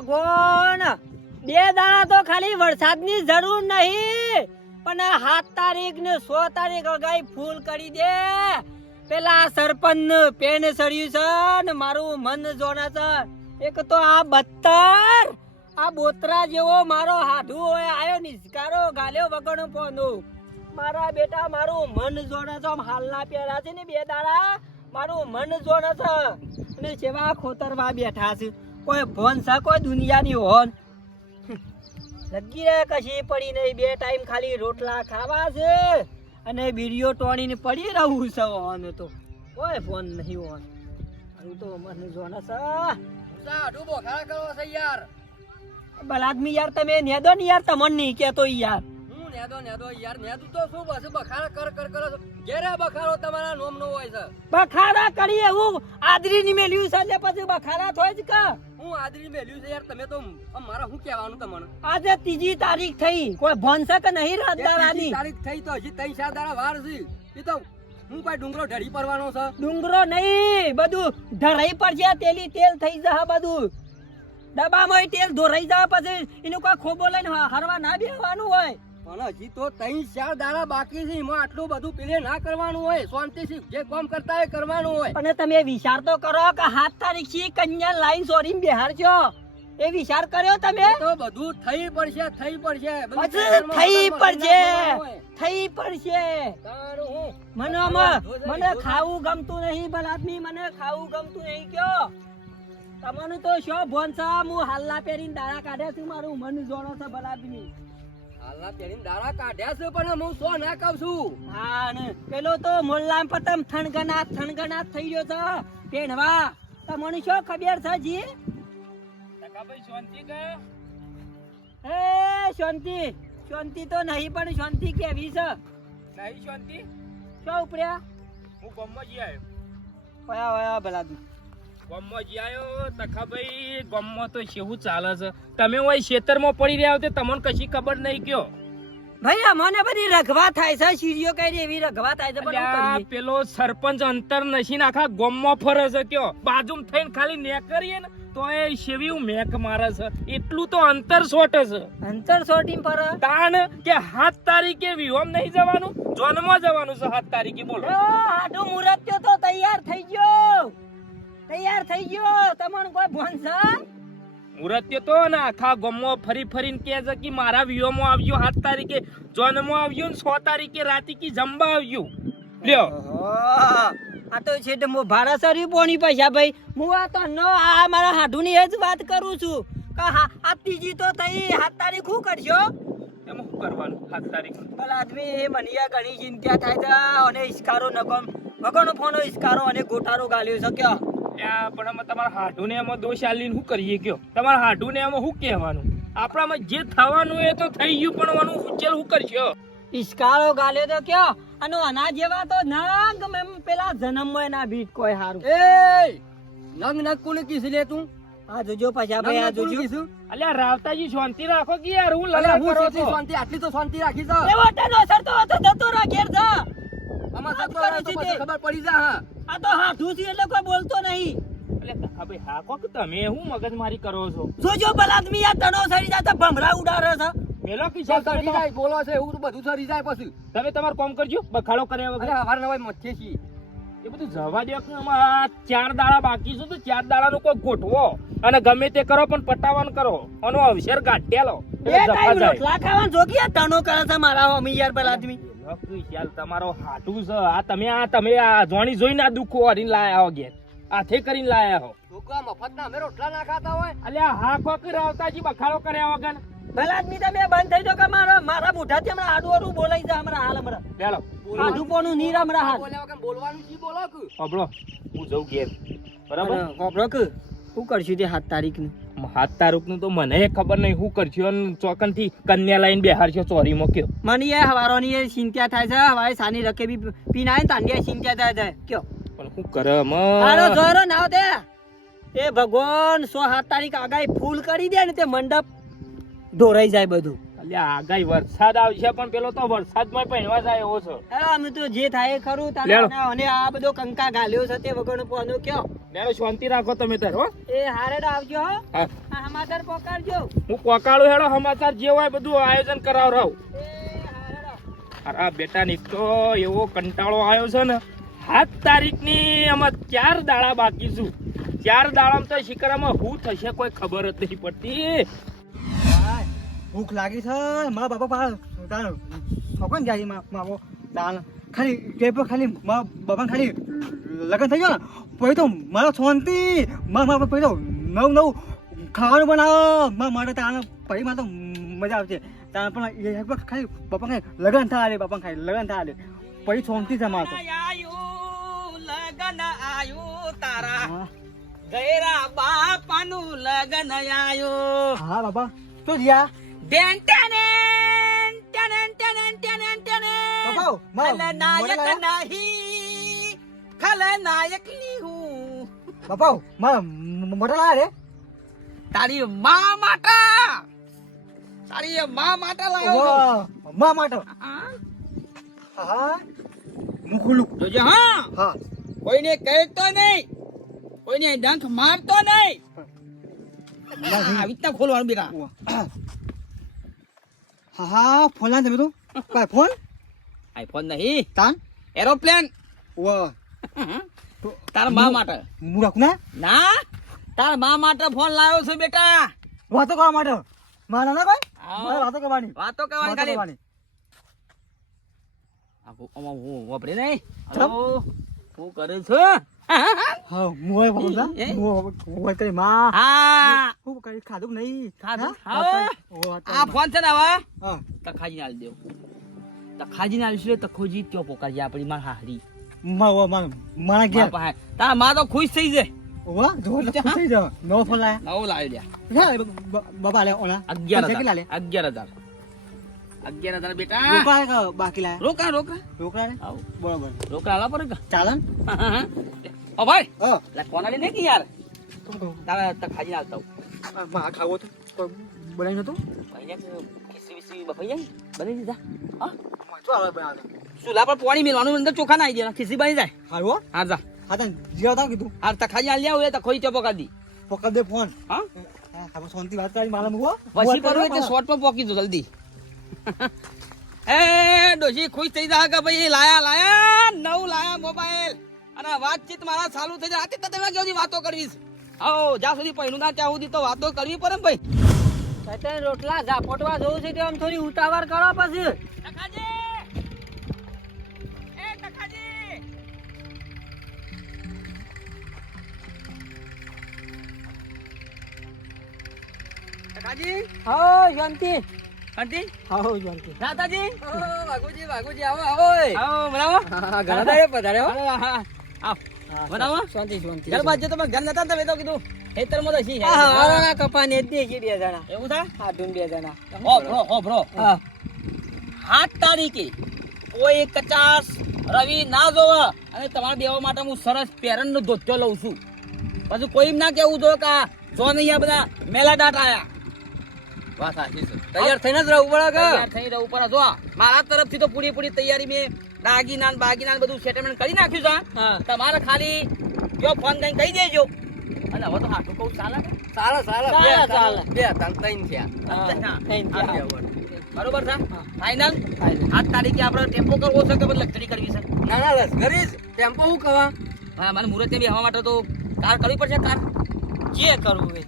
ભગવાન! બે દાડા તો ખાલી વરસાદની જરૂર નહીં. પણ સાત તારીખ ને સો તારીખ અગાઈ ફૂલ કરી દે. પેલા સરપંચ પેન સર્યું છે ને મારું મન જોના છે. એક તો આ બત્તર, આ બોતરા જેવો મારો હાધુ હોય, આયો નિસ્કારો ગાલ્યો વગર પોનો મારા બેટા, મારું મન જોડે છે. હાલના પહેરા છે ને બે દાડા, મારું મન જોડે છે. અને જેવા ખોતરવા બેઠા છે. કોઈ ભોન સા કોઈ દુનિયાની હોન. લગી રહે કશી પડી નહીં બે ટાઈમ ખાલી રોટલા ખાવા છે અને બીડીઓ ટોણીને પડી રહું છે હોન તો. કોઈ ફોન નહીં હોન. હું તો મન જોડે સા ડૂબો બોખાડા કરો છે યાર. બલાદમી યાર તમે નેદો ને યાર તમને નહીં કહેતો યાર. નેદો નેદો યાર નેદું તો શું બસ બખાડા કર કર કરો છો? ઘેરે બખાડો તમારા નોમ નો હોય છે. બખાડા કરી એવું? આદરી ની મેલ્યું છે એટલે પછી બખાડા થોય જ કા? હું આદરી મેલ્યું છે યાર તમે તો મારા શું કહેવાનું તમને? આજે ત્રીજી તારીખ થઈ. કોઈ ભણશે કે નહીં રાત ત્રીજી તારીખ થઈ તો હજી ત્રણ ચાર દાડા વાર છે. એ તો હું કોઈ ડુંગરો ઢળી પડવાનો છે? ડુંગરો નહીં બધું ઢરાઈ પડશે તેલી તેલ થઈ જશે બધું. ડબ્બામાં તેલ ધોરાઈ જાય પછી એનું કોઈ ખોબો લઈને હ- હરવા ના બેવાનું હોય. હજી તો ત્રણ ચાર દાડા બાકી છે. એમાં આટલું બધું પેલે ના કરવાનું હોય. શાંતિથી જે કામ કરતા હોય કરવાનું હોય. અને તમે વિચાર તો કરો કે હાથ તારીખથી કન્યા લાઈન સોરી બિહાર છો. એ વિચાર કર્યો તમે? તો બધું થઈ પડશે થઈ પડશે. પછી થઈ પડશે. થઈ પડશે. મને મને ખાવું ગમતું નહીં ભલા આદમી મને ખાવું ગમતું નહીં કયો? તમારું તો શો ભોન છે હું હાલના પહેરીને દાડા કાઢ્યા છું મારું મન જોડો છે ભલા આદમી હાલના કાઢ્યા છે પણ હું સો ના કહું છું. હા ને પેલો તો મોલ્લા પતમ થણગનાથ થણગનાથ થઈ ગયો છે. પેણવા તમને શું ખબર છે જી? એ શાંતિ. શાંતિ તો નહીં પણ શાંતિ કેવી છે? નહીં શાંતિ? શું ઉપડ્યા? હું ગામમાં જી આવ્યો વયા વયા ભલા તું ગામમાં જી તખાભાઈ ગામમાં તો કેવું ચાલે છે? તમે હોય ખેતરમાં પડી રહ્યા હો તમને કશી ખબર નહીં કયો. ભાઈ અમને બધી રઘવા થાય છે સીડીઓ કઈ એવી રઘવા થાય છે પણ શું અલ્યા, કરીએ? પેલો સરપંચ અંતર નસીન આખા ગોમમાં ફરે છે કયો. બાજુમ થઈને ખાલી ને કરીએ ને તો એ શેવીયું મેક મારે છે. એટલું તો અંતર સોટે છે. અંતર સોટી પર. તાણ કે સાત તારીખે વિહોમ નહીં જવાનું? જોનમાં જવાનું છે સાત તારીખે બોલો. હાડું મુહૂર્ત તો તૈયાર થઈ ગયો. તૈયાર થઈ ગયો. તમને કોઈ ભોન છે? મુહૂર્તે તો ને આખા ગમો ફરી ફરીને કહે છે કે મારા વિહોમાં આવ્યો સાત તારીખે જોનમાં આવ્યો ને સો તારીખે રાતે કી જમવા આવ્યું. લ્યો. આ તો છે તો ભાડા સરી પોણી પૈસા ભાઈ. હું આ તો ન આ મારા હાડુની એ જ વાત કરું છું. કે હા આ ત્રીજી તો થઈ. સાત તારીખ શું કરશો? એમ શું કરવાનું? સાત તારીખ. ભલે આદમી એ મનિયા ઘણી ચિંતા થાય છે. અને ઈશ્કારો નગમ વગરનો ફોનો ઈસ્કારો અને ગોટારો ગાલ્યો છે. ક્યાં? ત્યાં પણ અમે તમારા હાડુને એમાં દોષ આલીને શું કરીએ કયો? તમારા હાડુને એમાં શું કહેવાનું? આપણામાં જે થવાનું એ તો થઈ ગયું પણ આનું ઉચ્ચેલ શું કરશો? ઈસ્કારો ગાલ્યો તો કયો? અને આના જેવા તો ના ગમે પેલા જન્મમાં ના બીટ કોઈ હારું. એ નંગ નંગ કોને કીસ લે તું? આ જોજો પાછા ભાઈ આ જોજો અલ્યા રાવતાજી શાંતિ રાખો કે યાર હું લલા કરો શાંતિ છો? શાંતિ આટલી તો શાંતિ રાખી છે એવો સર તો હતો જતો રા ઘેર જા. વાત સતો કરું તો છું પછી તે. ખબર પડી જા હા આ તો હાથું થી એટલે કોઈ બોલતો નહીં. એટલે અબે હા કોક તમે હું મગજ મારી કરો છો? જોજો ભલા આદમી આ તણો સરી જાતા ભમરા ઉડારે છે. પેલો કિશોર સરી જાય બોલો છે એવું બધું સરી જાય પછી. તમે તમાર કામ કરજો બખાડો કર્યા વગર. હવાર નવાઈ મચ્છે છી. એ બધું જવા દે ચાર દાડા બાકી છે તો ચાર દાડાનો કોઈ ગોઠવો. અને ગમે તે કરો પણ પટાવન કરો. આનો અવસર ગાંઠેલો એ ટાઈમ રોટલા ખાવાનું જોગી આ તણો કરે છે મારા મમ્મી યાર બલાદમી. આદમી ચાલ તમારો હાટું છે. આ તમે આ તમે આ જોણી જોઈને આ દુઃખો હરીને લાયા હો ઘેર. આથે કરીને લાયા હો. છોકરા મફતના અમે રોટલા ના ખાતા હોય? અલ્યા હા કોક રાવતાજી બખાડો કર્યા વગર. ભલા આદમી તમે બંધ થઈ જાઓ કે મારા મારા મોઢાથી હમણાં આડું આડું બોલાઈ જાય હમણાં હાલ હમણાં. લેલો આડું પોણું નીર હમણાં હાલ. બોલ્યા વગર બોલવાનું જી બોલો કુ હું જઉં ઘેર. બરાબર? કોપરો કે શું કરશું તે સાત તારીખનું? હાથ તારીખનું તો મને ખબર નહીં. શું કરશું ચોકન ચોકનથી કન્યા લાઈન બેહારશો ચોરીમાં કયો? મને એ હવારોની એ ચિંતા થાય છે હવારે સાની રકે બી પીને આવે ને તાંડિયા ચિંતા થાય છે. કયો? પણ શું કરે મારો જોરો ના દે. એ ભગવાન સો સાત તારીખ આગાહી ફૂલ કરી દે ને તે મંડપ ઢોરાઈ જાય બધું. આગાઈ વરસાદ આવશે પણ પેલો તો વરસાદમાં પહેરવા જાય એવો છે. અમે તો જે થાય ખરું. તારે અને- આ બધો કંકા ગાલ્યો છે તે વગરનો પોનો કયો? મેળો શાંતિ રાખો તમે તાર હો. એ હારે આવજો હો. સમાચાર પોકારજો. હું કોકાળું હેડો સમાચાર જે હોય બધું આયોજન કરાવ રહું. અરે બેટા નીકળો એવો કંટાળો આવ્યો છે ને. સાત તારીખની અમે ચાર દાડા બાકી છું. ચાર દાડામાં તો શિકરામાં શું થશે કોઈ ખબર જ નહીં પડતી. ભૂખ લાગી છે. મારા બાપા પાસે છોકન જાય મારો દાન. ખાલી તે પર ખાલી મારા બાપા ખાલી લગ્ન થઈ ગયો ને પછી તો મારો શાંતિ મારા પછી તો નવું નવું ખાવાનું બનાવો. મારા માટે તાને પછી મારે તો મજા આવશે. તાને પણ એ ખાલી બાપા ખાલી લગ્ન થવા દે બાપા ખાલી લગ્ન થવા દે પછી શાંતિ છે મારે લગન આયુ તારા. ગયરા બાપાનું લગન આયુ. હા બાપા. તો જ્યાં ખલનાયક? નહીં ખલનાયક હું. બાપા મારા મોટા રે? તારી મા માટે તારી મા માટે. વાહ, મા માટે? હા? મુખુલું જોજે હા. હા. કોઈને કહેતો નહીં કોઈને ડંખ મારતો નહીં. આવી રીતના ખોલવાનું બેટા. હા હા ફોન લાવ તમે તો. કઈ ફોન? આઈફોન નહીં. તાન? એરોપ્લેન. ઓ તારા મા માટે. મુરખ ના? ના તારા મા માટે ફોન લાવ્યો છું બેટા. વાતો કરવા માટે? મારા ના કોઈ? હા. મારે વાતો કરવાની. વાતો કરવાની ખાલી. આ હું- આમાં હું વાપરે નહીં. હલો હું કરે છે? હા મુએ બોલતા એ? મુએ કરી માં હા હું કરી ખાધું નહીં ખાધું? આ ફોન છે ને હવે હા તખાજી નાલ દેવ ત્યો આપણી માં હારી માં માં. તારા માં તો ખુશ થઈ જાય વાહ જો ખુશ થઈ જાવ નવો ફોન લાયા નવો લાવી દે બાબા લે ઓલા અગિયાર પૈસા કેટલા લે હજાર અગિયાર હજાર બેટા રોકડા બાકી લાયા રોકા રોકા રોકડા બરોબર રોકા આલા પડે કા ચાલે ને? ઓ ભાઈ હા. લે કોણ આલી ને કે યાર? શું કહું? તારા તખાજી નાલ તો આ માં ખાવો તો બનાવી નતું? અહીંયા ખીસી વિસી બની દીધા. હા? બનાવે પર પાણી અંદર ચોખા નાખી દેવાના ખીસી બની જાય. હારું હો? હા જા. હા તને જીવતા કીધું. આ તખાજી આલી આવું તો ખોઈ ચોપો કાઢી પકડ દે ફોન. હા? હા હવે શાંતિ વાત કરી મારા મૂકો પછી પર એટલે શોર્ટ પર પોકી દો જલ્દી. એ ડોશી ખુશ થઈ જા કે ભાઈ લાયા લાયા નવ લાયા મોબાઈલ. અને વાતચીત મારા ચાલુ થઈ જાય. આથી તો તમે કેવી વાતો કરવી છે. આવો જ્યાં સુધી પહેલું ના ત્યાં સુધી તો વાતો કરવી પડે ભાઈ. અત્યારે રોટલા ઝાપોટવા જવું છે આમ થોડી ઉતાવળ કરો પછી. હો શાંતિ. શાંતિ? હા શાંતિ. વાઘુજી વાઘુજી આવો આવો. આવો બરાબર ઘણા દાડે પધારે હો. હા, હા, આવ. બરાબર શાંતિ શાંતિ ઘર બાજુ તમે ઘર નતા તમે તો કીધું. ખેતરમાં તો છી હા હા કપાને જ દેખી બે જણા. એવું થાય? હા ઢૂંઢ બે જણા. હો બ્રો હો બ્રો. હા. તારીખે કોઈ કચાસ રવિ ના જોવે અને તમારા દેવા માટે હું સરસ પેરણ નો ધોત્યો લઉં છું. પછી કોઈ ના કેવું જો કે જો નહીં આ બધા મેલા દાટ આયા. વાત સાચી છે. તૈયાર થઈને જ રહેવું પડે કે? તૈયાર થઈ રહેવું પડે. જો મારા તરફથી તો પૂરી પૂરી તૈયારી મેં દાગીના બાગીના બધું સેટલમેન્ટ કરી નાખ્યું છે તમારે ખાલી જો ફોન કરીને કહી દેજો. અને હવે તો હાથું કહું ચાલે? ચાલે ચાલે ચાલે, બે ત્રણ ત્રણ થયા. ત્રણ થયા. બરોબર છે? ફાઈનલ આઠ તારીખે આપણે ટેમ્પો કરવો છે કે પછી લક્ઝરી કરવી છે? ના ના જ. ટેમ્પો શું કહેવા? હા મારે મુહૂર્ત બી હવા માટે તો કાર કરવી પડશે કાર. જે કરવું હોય.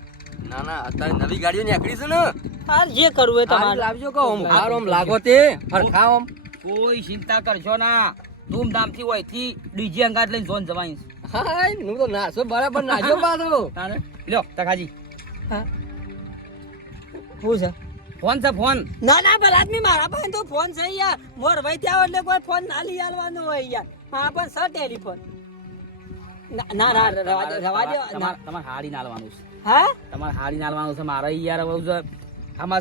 ના ના અત્યારે નવી ગાડીઓ નીકળી છે ને. હા જે કરવું હોય તમારે. લાવજો કહો આમ લાગો તે હરખા આમ કોઈ ચિંતા કરશો ના. ધૂમધામથી હોયથી ડીજે અંગાત લઈને જોન જવાની હાય હું તો નાસો બરાબર નાજો પાછો. લ્યો તકાજી શું છે? ફોન છે ફોન. ના ના ભલા આદમી મારા પાસે તો ફોન છે યાર. મોર ભાઈ ત્યાં એટલે કોઈ ફોન ના લઈ આલવાનો હોય યાર. હા પણ સર ટેલિફોન. ના ના રવા દે રવા દે. તમારે હાડી નાલવાનું છે. હા? તમારે હાડી નાલવાનું છે. મારે યાર જો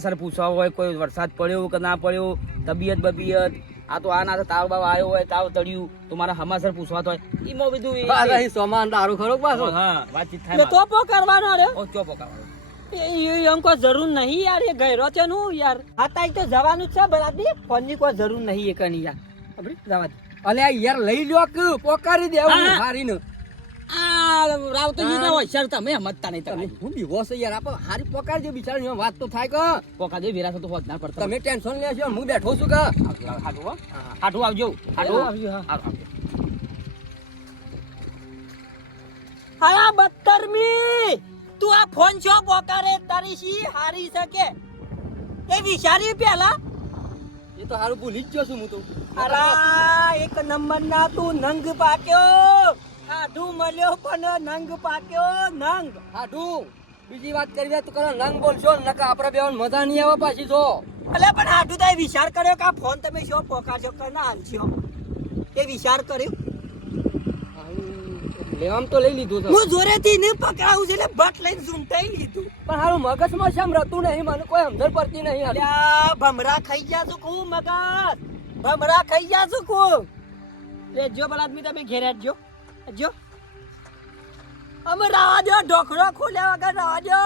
સર પૂછવા હોય કોઈ વરસાદ પડ્યો કે ના પડ્યો તબિયત બબિયત આ તો આ ના તાવ બાવ આવ્યો હોય તાવ તળ્યું તો મારા હમાસર પૂછવા તો હોય. ઈમાં બધું એ- અરે સોમાન દારૂ ખરો પાછો? હા વાતચીત થાય તો પો કરવાનો રે. ઓ ચોપો કરવાનો એમ કોઈ જરૂર નહીં યાર એ ગયરો છે નું યાર. આ તાઈ તો જવાનું જ છે બરાબર. ફોનની કોઈ જરૂર નહીં એ કની યાર. ખબર જવા દે. અલે યાર લઈ લ્યો કે પોકારી દેવું. હારીને. આ રાવતજી ના હોય શરતા મેં સમજતા નહીં તમે. હું બીવો છે યાર? આપણે હારી વાત તો થાય કે. પોકા દે વિરાસો તો હોત ના પડતા. તમે ટેન્શન લેશો હું બેઠો છું કે. હાડું હો. આવજો. હાડું આવજો હા. બત્તરમી તું આ ફોન છો પોકારે? તારી શી હારી શકે એ વિચાર્યું પેલા? એ તો હારું ભૂલી જ ગયો છું હું તો. અરા એક નંબર ના તું નંગ પાક્યો. હાડું મળ્યો પણ નંગ પાક્યો નંગ. હાડું. બીજી વાત કરી તો કરો નંગ બોલશો નકા આપણે બેવાન મજા નહીં આવે પાછી જો. એટલે પણ હાડું તો વિચાર કર્યો કે આ ફોન તમે શું પોકારશો કે ના હાલશો? એ વિચાર કર્યો. લેવામ તો લઈ લીધું છે હું જોરેથી ને પકડાવું છે એટલે બટ લઈને ઝૂંટાઈ લીધું. પણ હારું મગજમાં શેમ રતું નહીં? મને કોઈ સમજણ પડતી નહીં. અલ્યા ભમરા ખાઈ ગયા છું કું મગજ. ભમરા ખાઈ ગયા છું કું લે જો ભલા આદમી તમે ઘેર જો જો. અમે રાવા દો ઢોકળો ખોલ્યા વગર રાવા દો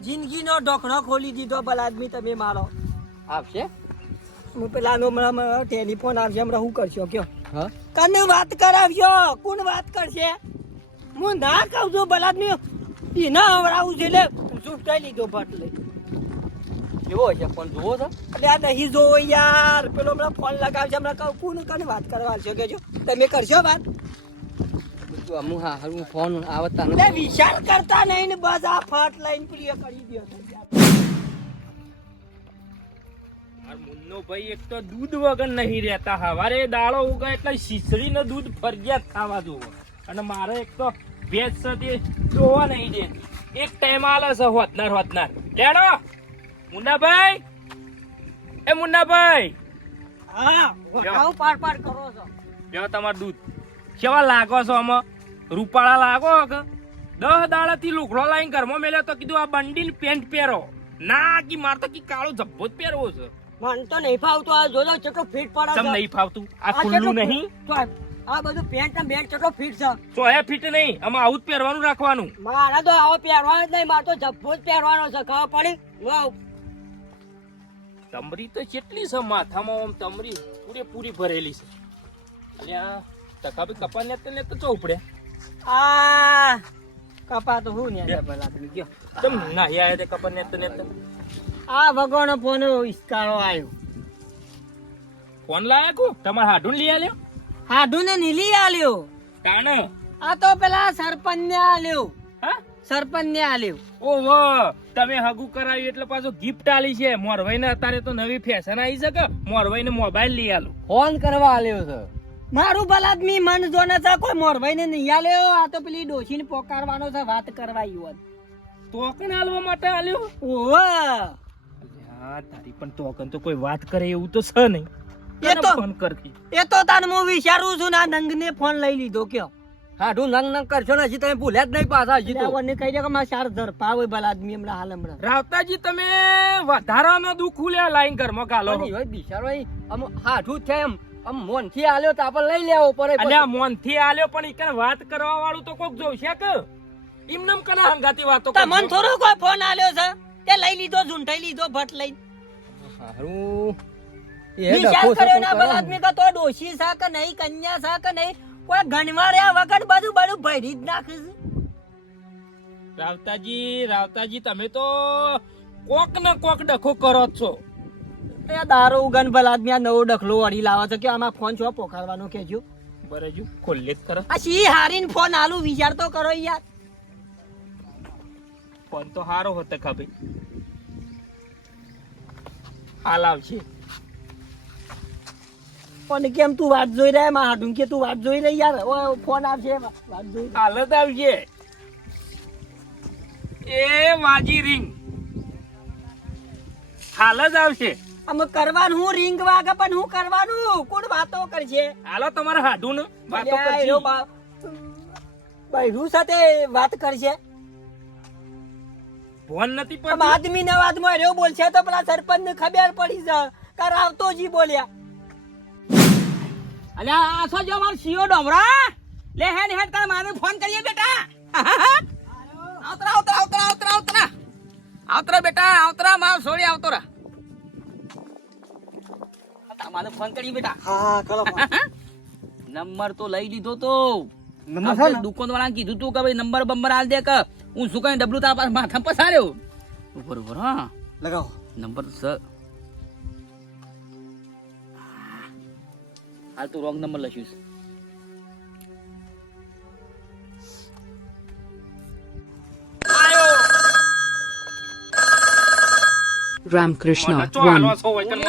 જિંદગીનો ઢોકળો ખોલી દીધો બલાદમી તમે મારો. આપશે હું પેલાનો હમણાં ટેલિફોન આવશે હમણાં શું કરશો કયો? હા. કને વાત કરાવ્યો કોણ વાત કરશે? હું ના કહું છું બલાદમી. એના હવડાવું છે એટલે ઝૂંટાઈ લીધો ભટ લઈ. કેવો છે? પણ જોવો છો? એટલે આ નહીં જોવો યાર. પેલો હમણાં ફોન લગાવશે હમણાં કહું કોણ કને વાત કરવા આવશો કેજો તમે કરશો વાત? હું હા હારું ફોન આવતા એટલે વિચાર કરતા નહીં ને બસ આ ફટ લઈને પ્રિય કરી દો મુન્નો ભાઈ એક તો દૂધ વગર નહીં રહેતા. હવારે દાળો ઉગે એટલે શીસડીને દૂધ ફરજિયાત ખાવા જોવો અને મારે એક તો ભેંસ છે જોવા નહીં દેતી. એક ટાઈમ આલે છે હોતનાર હોતનાર. લેડો મુન્નાભાઈ એ મુન્નાભાઈ હા પાર પાડ કરો છો. તમાર દૂધ. કેવા લાગો છો આમાં? રૂપાળા લાગો કે? દહ દાડાથી લુગડો લાઈન ઘરમાં મેલ્યો તો કીધું આ બંડીને પેન્ટ પહેરો. ના કી માર તો કી કાળો જબ્બો જ પહેરવો છે. મન તો નહીં ફાવતું. આ જોજો કેટલો ફીટ પડે તમ નહીં ફાવતું? આ ખુલ્લું નહીં? આ- બધું પેન્ટ ને બેન્ટ કેટલો ફીટ છે. ચોહે ફીટ નહીં આમાં આવું જ પહેરવાનું રાખવાનું. મારા તો આવો પહેરવાનો જ નહીં મારે તો જબ્બો જ પહેરવાનો છે ખબર પડી? વાવ. તમરી તો કેટલી છે માથામાં આમ તમરી. પૂરેપૂરી ભરેલી છે. અને આ ટકાભી કપા ને ને તો ચોપડે આ કપા તો હું ને ભલા આદમી ગયો. તમ ના આયા તે કપા ને ને આ ભગવાનો ફોન ઇસ્કારો આવ્યો ફોન લાયા કો? તમાર હાડું લઈ આલ્યો? હાડું ને નીલી આલ્યો. કાણ આ તો પેલા સરપંચ ને આલ્યો. હા? સરપંચ ને આલ્યો. ઓહો તમે હગુ કરાવી એટલે પાછો ગિફ્ટ આલી છે. મોરવાઈ ને અત્યારે તો નવી ફેશન આવી છે કે? મોરવાઈ ને મોબાઈલ લઈ આલો. ફોન કરવા આલ્યો છે. મારું ભલાદમી મન જોને છે કોઈ મોરભાઈ ને નહીં આલ્યો આ તો પેલી ડોશી ને પોકારવાનો છે વાત કરવા આવ્યો તોકણ આલવા માટે આલ્યો? ઓવા હા તારી પણ તોકન તો કોઈ વાત કરે એવું તો છે નહીં. એ તો ફોન કરતી એ તો તાન હું વિચારું છું ને આ નંગ ને ફોન લઈ લીધો કયો. હાડું નંગ નંગ કરશો ને હજી તમે ભૂલ્યા જ નહીં પાછા હજી તો. ને કહી દે કે મારા ચાર ધરપા હોય ભલાદમી હમણાં હાલ હમણાં. રાવતાજી તમે વધારાનો દુઃખ ઉલ્યા લાઈન ઘરમાં ઈવોય બિચારો અહીં આમ હાડું છે એમ. આમ મોનથી આલ્યો તો આપણે લઈ લેવો પડે અલ્યા મોનથી આલ્યો પણ ઈકન વાત કરવા વાળું તો કોક જોશે કે? ઇમનમ કના હંગાતી વાતો તો મન થોડો કોઈ ફોન આલ્યો છે? તે લઈ લીધો ઝૂંટાઈ લીધો ભટ લઈ હારું. એ ડખો કર્યો તો ના કરો. ભલાદમી કે તો ડોશી છે કે નહીં કન્યા છે કે નહીં? કોઈ ગણવા રહ્યા વગર બધું બધું ભરી જ નાખે છે. રાવતાજી રાવતાજી તમે તો કોક ને કોક ડખો કરો જ છો. એ દારૂ ઉગન ભલાદમી મે નવો ડખલો અડી લાવા છે. કે આમાં ફોન છો પોકારવાનો કેજો બરેજો ખોલ્લે જ કરો આ સી હારીન ફોન આલુ? વિચાર તો કરો યાર. ફોન તો હારો હોતે ખબર હાલ આવશે પણ કેમ તું વાત જોઈ રહ્યા? માં હાડું કે તું વાત જોઈ રહી યાર? ઓ ફોન આવશે વાત જોઈ હાલ જ આવશે એ વાજી રિંગ. હાલ જ આવશે અમે કરવાનું હું રિંગ વાગે પણ હું કરવાનું. કોણ વાતો કરશે હાલો તમારા હાડું ને વાતો કરજી. એનો બૈરું સાથે વાત કરશે ફોન નથી આમ પડતું આદમી ને વાદમાં રહ્યો બોલશે તો પેલા સરપંચ ને ખબર પડી છે કરાવતો જી બોલ્યા. અલે આ શું જો માર સીઓ ડોમરા લે હેડ હેડ તાર મારે ફોન કરીએ બેટા. આવતરા આવતરા આવતરા આવતરા આવતરા. આવતરા બેટા આવતરા માર સોળી આવતરા તમારે ફોન કરી બેટા. હા કરો નંબર તો લઈ લીધો તો. દુકાન વાળા કીધું તું કે ભાઈ નંબર બંબર આલ દે કે. હું શું કઈ ડબલું તારા પાસે માથા પસાર્યો. ઉપર ઉપર હા. લગાવો. નંબર સ. હાલ તું રોંગ નંબર લખ્યું છે Ramkrishna મને ચો હાલો 1. છો. હોય કે મને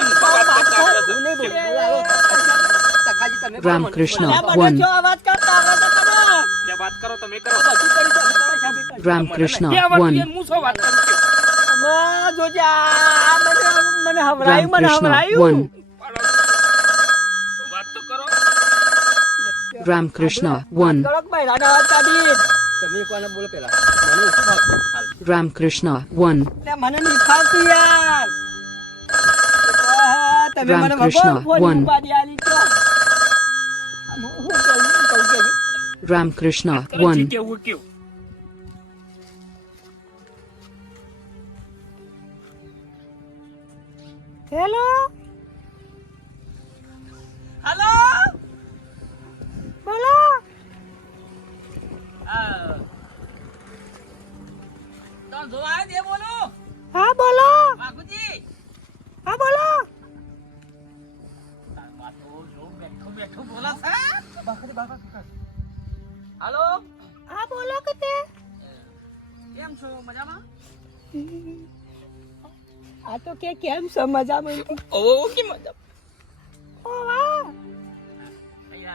વાત કરતા આવડે મને 1. જો અવાજ કરતા આવડે તો તમે. જે વાત કરો તમે કરો બધું કરી શકો, કરો છો. Ramkrishna બે વાત 1. કરીને હું શું વાત કરું છું? આમાં જોજે, આ મને મને હવરાયું મને Ramkrishna હવરાયું 1. વાત તો કરો Ramkrishna 1. કરો કે ભાઈ રાડા અવાજ કાઢી તમે કોને બોલો પેલા મને ઓછું ભાવતું. હાલ. Ramkrishna 1. એટલે મને નહીં ફાવતું યાર તમે મને ભગવાન ફોન ઉપાડી આલી છો. રામકૃષ્ણ વન કહું, હું કહું કે Ramkrishna કરો જે 1. કેવું એ કેવું હેલો હાલો બોલો તો જોવા દે બોલો હા બોલો. હા બોલો. હાલો? હા બોલો કે તે. કેમ છો? મજામાં? આ તો કે કેમ છો? મજામાં ઓ કે મજા ઓ વાહ.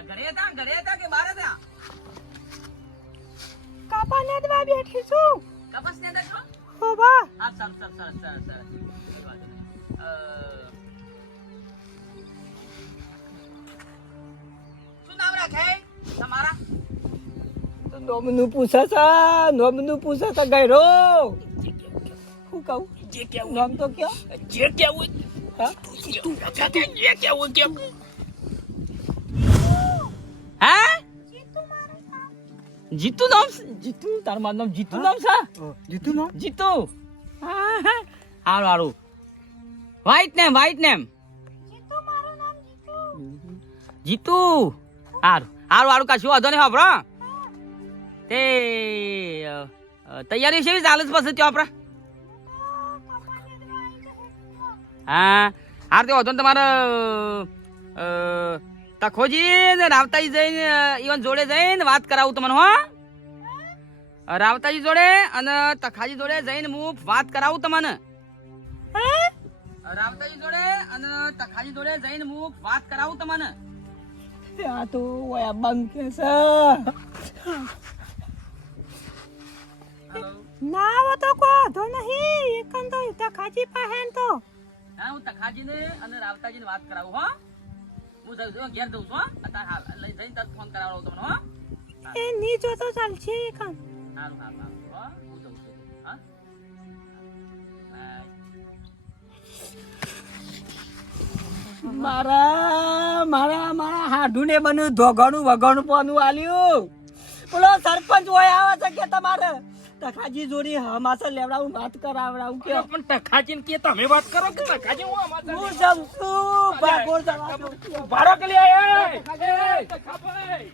ઘરે હતા? ઘરે હતા કે બહાર હતા? કાપા નેદવા બેઠી છું. કપાસ નેદા છો? ઓ વાહ હા sir sir sir sir sir કોઈ વાત નહીં. અ, શું નામ રાખે તમારા તો નોમનું પૂછે છે નોમનું પૂછે છે ગયરો હું કહું જે કેવું નામ તો કયો જે કેવું હા તું જે કેવું જીતુ નામ? જીતુ? તારું મારું નામ જીતુ નામ છે જીતુ નામ જીતુ. હા, હા. હારું. હારું white name white name Jitu. હારું. હારું હારું કશું વાંધો નહીં વાપરો તે તૈયારી છે ચાલે છે પછી ત્યાં આપણે? હા હાર તે વાંધો તમારે અ, તખોજી ને રાવતાજી જઈને ઈવન જોડે જઈને વાત કરાવું તમને હો. રાવતાજી જોડે અને તખાજી જોડે જઈને હું વાત કરાવું તમને. રાવતાજી જોડે અને તખાજી જોડે જઈને હું વાત કરાવું તમને. આ તો ઓયા બંધ કે છે ના આવો તો કો તો નહીં. એકન તો ઇતા ખાજી પાહેન તો. હા હું તખાજીને અને રાવતાજીને વાત કરાવું હો. હું જઉં ઘેર જઉં છું હો. હાલ લઈ જઈને તરત ફોન કરાવડો તમને હો. એ ની જો તો ચાલશે એકન સારું સારું સારું હો. હું જઉં છું. હા? બાય. મારા મારા મારા હાડુને બનું ધોગણું વગણું પોનું આલ્યું. બોલો સરપંચ હોય આવે છે કે તમારે? તખાજી જોડી હમાસર લેવડાવું વાત કરાવડાવું કે પણ ટખાચીને કે તમે વાત કરો કે ટખાચી હું હમાસર હું જમ છું ભાગોળ જવા. ભાડો કે લે એ, એ, ટખાભાઈ.